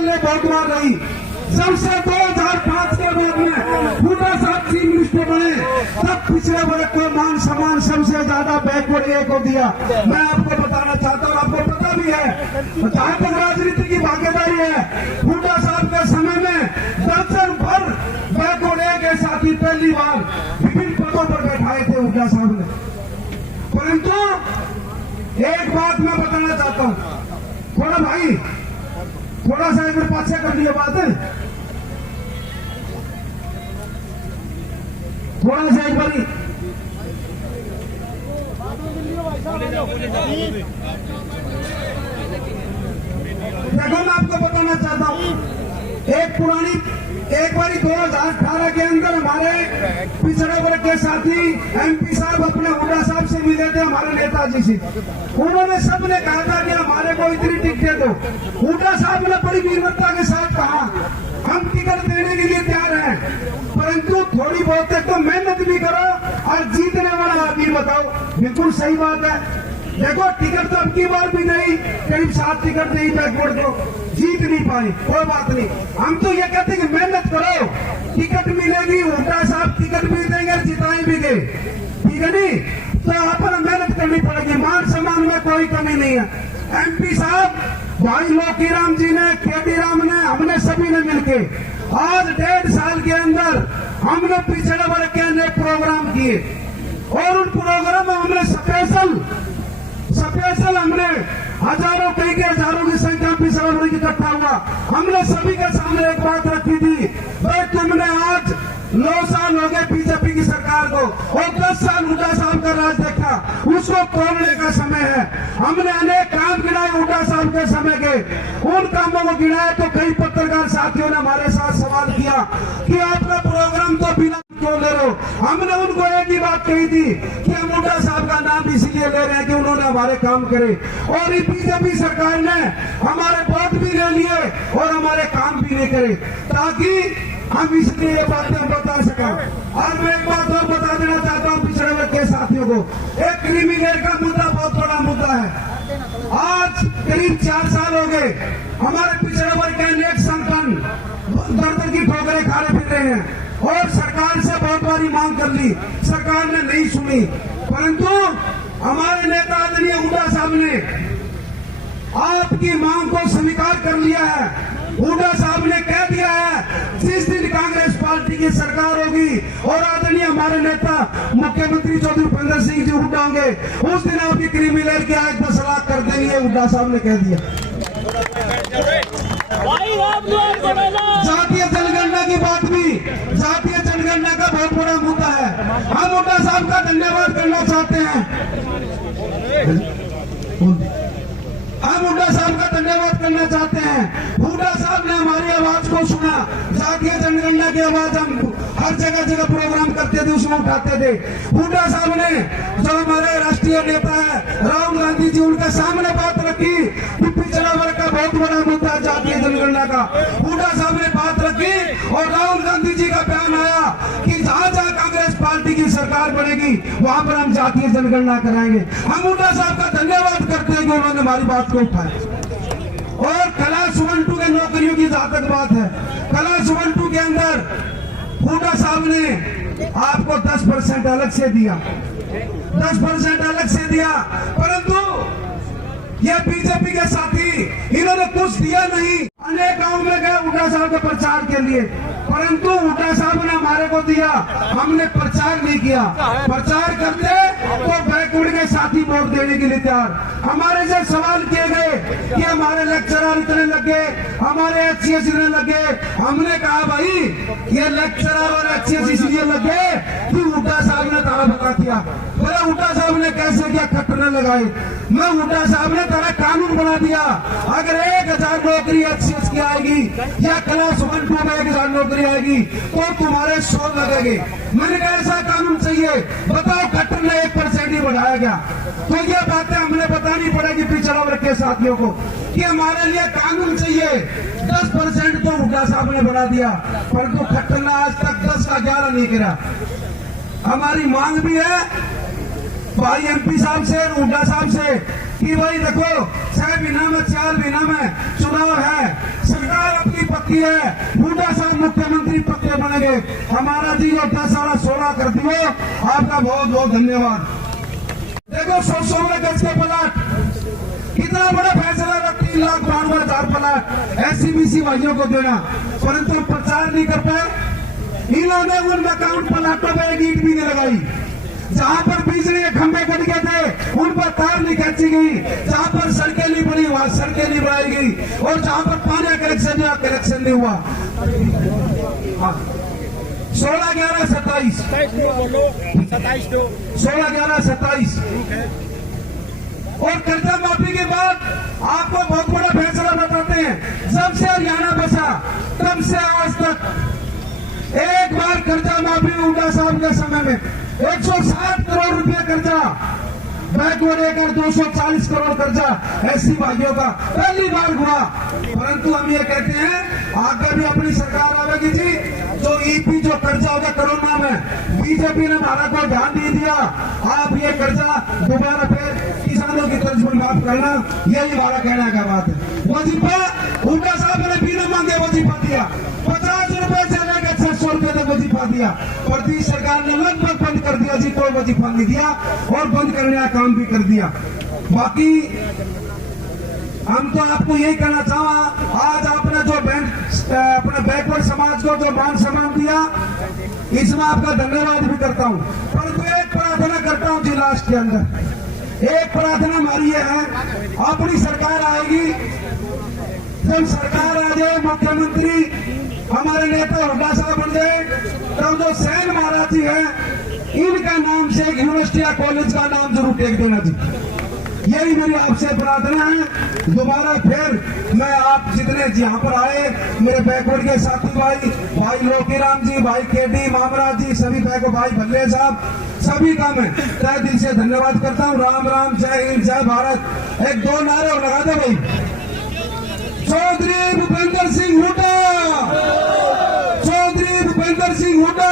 ने बहुत मार रही। जब से 2005 के बाद में हुड्डा साहब चीफ मिनिस्टर बने तब पिछड़े वर्ग को मान सम्मान सबसे ज्यादा बैकवर्ड ए को दिया। मैं आपको बताना चाहता हूँ, आपको पता भी है, जहां तक राजनीति की भागीदारी है, हुड्डा साहब के समय में दर्जन भर बैकवर्ड ए के साथी पहली बार विभिन्न पदों पर बैठाए थे हुड्डा साहब ने। परंतु एक बात मैं बताना चाहता हूँ, थोड़ा भाई थोड़ा सा एक पास कर दिया बात है, थोड़ा सा एक बारी देखो, मैं आपको बताना चाहता हूँ, एक बारी 2018 के अंदर हमारे पिछड़े वर्ग के साथी एमपी साहब अपने हुड्डा साहब से मिले थे, हमारे नेताजी से। उन्होंने सबने कहा था कि हमारे को इतनी टिकटें दो। हुड्डा साहब ने बड़ी वीरता के साथ कहा हम टिकट देने के लिए तैयार हैं, परंतु थोड़ी बहुत तो मेहनत भी करो और जीतने वाला आदमी बताओ। बिल्कुल सही बात है। देखो, टिकट तो अब की बार भी नहीं, करीब 7 टिकट नहीं बैकवर्ड को, जीत नहीं पाए, कोई बात नहीं। हम तो ये कहते हैं कि मेहनत करो, टिकट मिलेगी, हुड्डा साहब टिकट भी देंगे, जिताए भी गए, ठीक है नहीं? तो अपन मेहनत करनी पड़ेगी, मान सम्मान में कोई कमी नहीं है। एमपी साहब भाई लोकीराम जी ने, केडी राम ने, हमने सभी ने मिलके आज 1.5 साल के अंदर हमने पिछड़े वर्ग के अंदर प्रोग्राम किए और उन प्रोग्राम में हमने स्पेशल हमने हजारों कई के हजारों की संख्या में पिछड़ा वर्ग इकट्ठा हुआ। हमने सभी के सामने एक बात रखी थी, भाई तुमने आज 9 साल हो गए बीजेपी की सरकार को और 10 साल हुड्डा साहब का राज देखा, उसको तोड़ने का समय है। हमने अनेक काम गिनाए हुड्डा साहब के समय के, उन कामों को गिनाए तो कई पत्रकार साथियों ने हमारे साथ सवाल किया कि आपका प्रोग्राम तो बिना क्यों ले रहे हो। हमने उनको एक ही बात कही थी कि हम हुड्डा साहब का नाम इसलिए ले रहे हैं कि उन्होंने हमारे काम करे, और ये बीजेपी सरकार ने हमारे वोट भी ले लिए और हमारे काम भी नहीं करे, ताकि हम इसलिए ये बातें बता सका। और मैं एक बात और बता देना चाहता हूँ पिछड़े वर्ग के साथियों को, एक क्रीमी लेयर का मुद्दा बहुत बड़ा मुद्दा है। आज करीब 4 साल हो गए हमारे पिछड़े वर्ग के अनेक संगठन दर की ठोकरें खाने फिर रहे हैं और सरकार से बहुत बारी मांग कर ली, सरकार ने नहीं सुनी। परंतु हमारे नेता आदरणीय हुड्डा साहब ने आपकी मांग को स्वीकार कर लिया है। हुड्डा साहब ने कह दिया है जिस दिन कांग्रेस पार्टी की सरकार होगी और आदरणीय हमारे नेता मुख्यमंत्री चौधरी भूपेंद्र सिंह जी हुड्डा होंगे, उस दिन आपकी क्रीमी लेयर की आग 10 लाख कर देंगे, हुड्डा साहब ने कह दिया। जातीय जनगणना की बात भी, जातीय जनगणना का बहुत बड़ा मुद्दा है। हम हुड्डा साहब का धन्यवाद करना चाहते हैं, हम हुड्डा साहब का धन्यवाद करना चाहते हैं। हुड्डा साहब ने हमारी आवाज को सुना, जातीय जनगणना की आवाज हम हर जगह प्रोग्राम करते थे, उसमें उठाते थे। हुड्डा साहब ने, जो हमारे राष्ट्रीय नेता है राहुल गांधी जी, उनके सामने बात रखी कि पिछड़ा वर्ग का बहुत बड़ा मुद्दा है जातीय जनगणना का। हुड्डा साहब ने बात रखी और राहुल गांधी जी का बयान आया कि जहां जहां कांग्रेस पार्टी की सरकार बनेगी वहां पर हम जातीय जनगणना कराएंगे। हम हुड्डा साहब का धन्यवाद करते हैं कि उन्होंने हमारी बात को उठाया। और क्लास 1-2 के नौकरियों की जहां तक बात है, क्लास 1-2 के अंदर हुड्डा साहब ने आपको 10% अलग से दिया, 10% अलग से दिया, परंतु ये बीजेपी के साथी इन्होंने कुछ दिया नहीं। अनेक गांव में गए हुड्डा साहब के प्रचार के लिए, परंतु हुड्डा साहब ने हमारे को दिया, हमने प्रचार नहीं किया। प्रचार करते तो बैकवर्ड के साथी वोट देने के लिए तैयार। हमारे से सवाल किए गए कि हमारे लेक्चरर इतने लगे, हमारे एचसीएस इतने लगे। हमने कहा भाई ये लेक्चरर और एचसीएस इसलिए लगे कि हुड्डा साहब ने तारा बता किया। बोला हुड्डा साहब ने कैसे किया, खट्टने लगाए। मैं हुड्डा साहब ने तारा कानून बना दिया, अगर 1000 नौकरी एचसीएस की आएगी या क्लास 1-2 में 1000 नौकरी आएगी तो तुम्हारे 100 लगेंगे। मैंने कहा ऐसा कानून चाहिए, बताओ खट्टर ने 1% ही बढ़ाया गया। तो ये बातें हमने बतानी पड़ेगी पिछड़ा वर्ग के साथियों को कि हमारे लिए कानून चाहिए। 10% तो हुड्डा साहब ने बढ़ा दिया, परंतु खट्टर ने आज तक 10 का 11 नहीं करा। हमारी मांग भी है भाई एमपी साहब से, हुड्डा साहब से कि भाई देखो 6 महीना में 4 महीना में चुनाव है, सरकार पक्की है, हुड्डा साहब मुख्यमंत्री पक्के बनेंगे। हमारा जी जो 10 और 16 कर दिए, आपका बहुत बहुत धन्यवाद। देखो 100 गज के प्लाट, कितना बड़ा फैसला था, 3,92,000 प्लाट एससीबीसी भाइयों को देना, परंतु प्रचार नहीं कर पाए। इन्होंने उन अकाउंट प्लाटों पर एक ईंट भी नहीं लगाई। जहां पर बिजली के खंभे कट गए थे उन पर तार नहीं खींची गई, जहां पर सड़कें नहीं बनी वहां सड़कें नहीं बनाई गई, और जहां पर पानी का कनेक्शन नहीं हुआ। 16/11/27 16/11/27 और कर्जा माफी के बाद आपको बहुत बड़ा फैसला बताते हैं। जब से हरियाणा बसा तब से आज तक एक बार कर्जा माफी हुड्डा साहब के समय में 160 करोड़ रुपया कर्जा, बैकवर्ड एकर 240 करोड़ कर्जा एससी भाइयों का पहली बार हुआ। परंतु हम ये कहते हैं आगे भी अपनी सरकार आवेगी जी, जो ईपी जो कर्जा होगा कोरोना में बीजेपी ने हमारा को ध्यान नहीं दिया, आप ये कर्जा दोबारा फिर किसानों की तर्ज पर माफ करना, यही हमारा कहने का बात है। वजीफा हुड्डा साहब ने बिना मांगे वजीफा दिया, 50 रुपए से लेकर 600 रुपए तक वजीफा दिया। प्रदेश सरकार ने लगभग बंद कर दिया जी, कोई वजीफा नहीं दिया और बंद करने का काम भी कर दिया। बाकी हम तो आपको यही कहना चाहा, आज आपने जो अपने बैकवर्ड समाज को जो मान सम्मान दिया, इसमें आपका धन्यवाद भी करता हूं। परंतु एक प्रार्थना करता हूं जी, लास्ट के अंदर एक प्रार्थना हमारी ये है, अपनी सरकार आएगी, जब सरकार आ जाए, मुख्यमंत्री हमारे नेता हुड्डा साहब बन जाए, तब जो सेन महाराज जी है इनका नाम से एक यूनिवर्सिटी या कॉलेज का नाम जरूर टेक देना जी। यही मेरी आपसे प्रार्थना है। दोबारा फिर मैं आप जितने यहाँ पर आए, मेरे बैकवर्ड के साथी भाई लोकीराम जी, भाई केडी मामराज जी, सभी भाई भल्ले साहब, सभी का मैं तहे दिल से धन्यवाद करता हूँ। राम राम, जय हिंद, जय भारत। एक 2 नारे लगा दे भाई। चौधरी भूपेंद्र सिंह हुड्डा, चौधरी भूपेंद्र सिंह हुड्डा।